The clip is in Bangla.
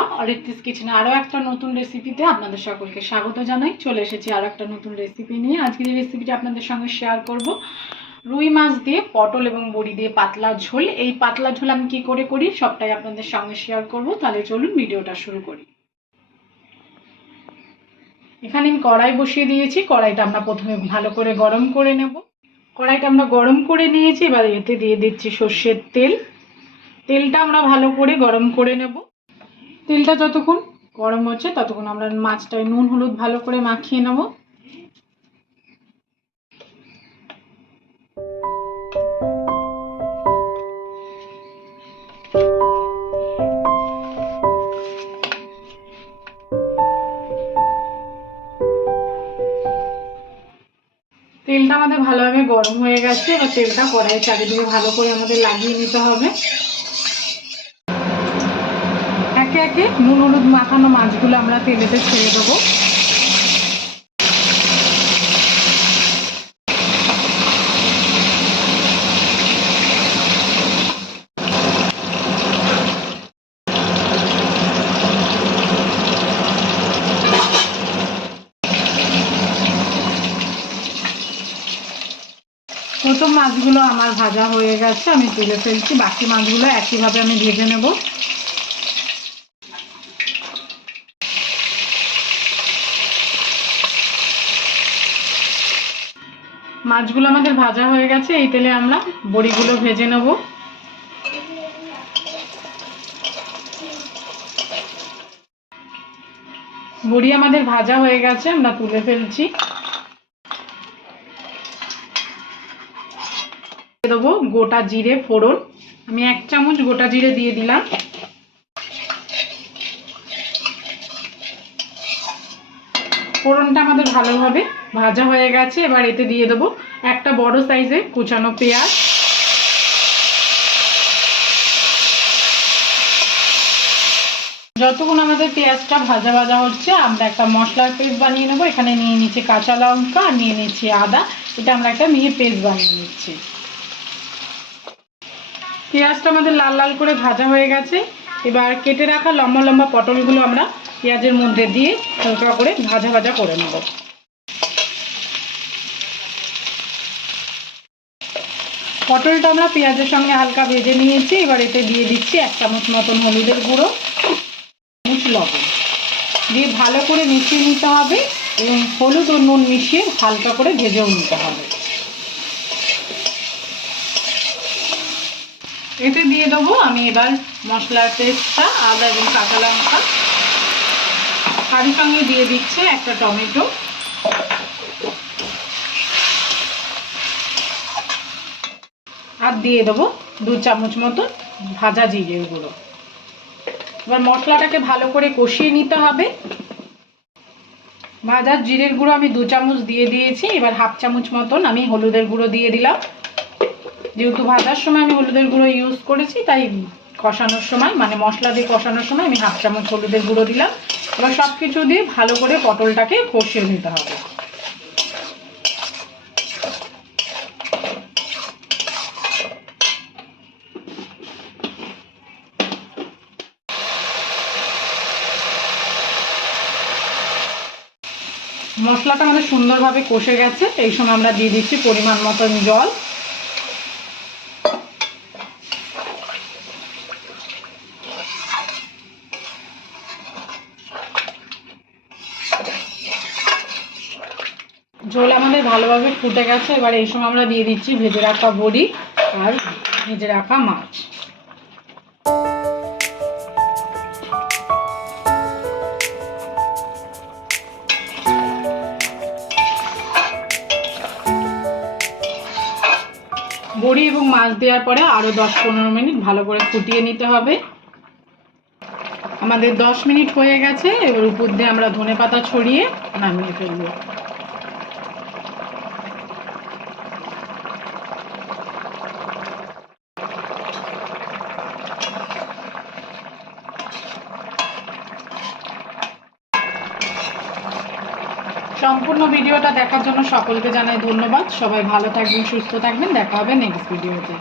বন্ধুরা, অরিত্রিস কিচেনে আরও একটা নতুন রেসিপিতে আপনাদের সকলকে স্বাগত জানাই। চলে এসেছি আরও একটা নতুন রেসিপি নিয়ে। আজকে যে রেসিপিটা আপনাদের সঙ্গে শেয়ার করব, রুই মাছ দিয়ে পটল এবং বড়ি দিয়ে পাতলা ঝোল। এই পাতলা ঝোল আমি কি করে করি সবটাই আপনাদের সঙ্গে শেয়ার করব। তাহলে চলুন ভিডিওটা শুরু করি। এখানে আমি কড়াই বসিয়ে দিয়েছি। কড়াইটা আমরা প্রথমে ভালো করে গরম করে নেব। কড়াইটা আমরা গরম করে নিয়েছি, এবার এতে দিয়ে দিচ্ছি সর্ষের তেল। তেলটা আমরা ভালো করে গরম করে নেব। তেলটা যতক্ষণ গরম হচ্ছে ততক্ষণ আমরা মাছটায় নুন হলুদ ভালো করে মাখিয়ে নেব। তেলটা আমাদের ভালোভাবে গরম হয়ে গেছে। এবার তেলটা কড়াইয়ের চারিদিকে ভালো করে আমাদের লাগিয়ে নিতে হবে। একে একে নুন হলুদ মাখানো মাছগুলো আমরা তেলেতে ছেড়ে দেবো। প্রথম মাছগুলো আমার ভাজা হয়ে গেছে, আমি তুলে ফেলছি। বাকি মাছগুলো একইভাবে আমি ভেজে নেব। মাছগুলো আমাদের ভাজা হয়ে গেছে। এই তেলে আমরা বড়িগুলো ভেজে নেব। বড়ি আমাদের ভাজা হয়ে গেছে, আমরা তুলে ফেলছি। দেবো গোটা জিরে ফোড়ন। আমি 1 চামচ গোটা জিরে দিয়ে দিলাম। ফোড়নটা আমাদের ভালোভাবে ভাজা হয়ে গেছে। এবার এতে দিয়ে দেবো একটা বড় সাইজের কুচানো পেঁয়াজ। যতক্ষণ আমাদের পেঁয়াজটা ভাজা ভাজা হচ্ছে আমরা একটা মশলার পেস্ট বানিয়ে নেবো। এখানে নিয়ে নিচ্ছি কাঁচা লঙ্কা আর নিয়ে নিচ্ছি আদা। এটা আমরা একটা মিহি পেস্ট বানিয়ে নিচ্ছি। পেঁয়াজটা আমাদের লাল লাল করে ভাজা হয়ে গেছে। এবার কেটে রাখা লম্বা লম্বা পটলগুলো আমরা পেঁয়াজের মধ্যে দিয়ে হালকা করে ভাজা ভাজা করে নেব। পটলটা আমরা পেঁয়াজের সঙ্গে হালকা ভেজে নিয়েছি। এবার এতে দিয়ে দিচ্ছি 1 চামচ মতন হলুদের গুঁড়ো, লবণ দিয়ে ভালো করে মিশিয়ে নিতে হবে এবং হলুদ ও নুন মিশিয়ে হালকা করে ভেজেও নিতে হবে। এতে দিয়ে দেবো আমি এবার মশলার পেস্টটা, আদা এবং কাঁচা লঙ্কা। তার সঙ্গে দিয়ে দিচ্ছে একটা টমেটো, আর দিয়ে দেবো 2 চামচ মতো ভাজা জিরের গুঁড়ো। এবার মশলাটাকে ভালো করে কষিয়ে নিতে হবে। ভাজা জিরের গুঁড়ো আমি 2 চামচ দিয়ে দিয়েছি। এবার 1/2 চামচ মতন আমি হলুদের গুঁড়ো দিয়ে দিলাম। যেহেতু ভাজার সময় আমি হলুদের গুঁড়ো ইউজ করেছি, তাই কষানোর সময় মানে মশলা দিয়ে কষানোর সময় আমি 1/2 চামচ হলুদের গুঁড়ো দিলাম। এবার সব কিছু দিয়ে ভালো করে পটলটাকে কষিয়ে নিতে হবে। মশলাটা আমাদের সুন্দরভাবে কষে গেছে। এই সময় আমরা দিয়ে দিচ্ছি পরিমাণ মতন জল। ঝোল আমাদের ভালোভাবে ফুটে গেছে। এবার এই সময় আমরা দিয়ে দিচ্ছি ভেজে রাখা বড়ি আর ভেজে রাখা মাছ। বড়ি এবং মাছ দেওয়ার পরে আরো 10-15 মিনিট ভালো করে ফুটিয়ে নিতে হবে। আমাদের 10 মিনিট হয়ে গেছে। এবার উপর দিয়ে আমরা ধনেপাতা ছড়িয়ে নামিয়ে ফেলবো। সম্পূর্ণ ভিডিওটা দেখার জন্য সকলকে জানাই ধন্যবাদ। সবাই ভালো থাকবেন, সুস্থ থাকবেন। দেখা হবে নেক্সট ভিডিওতে।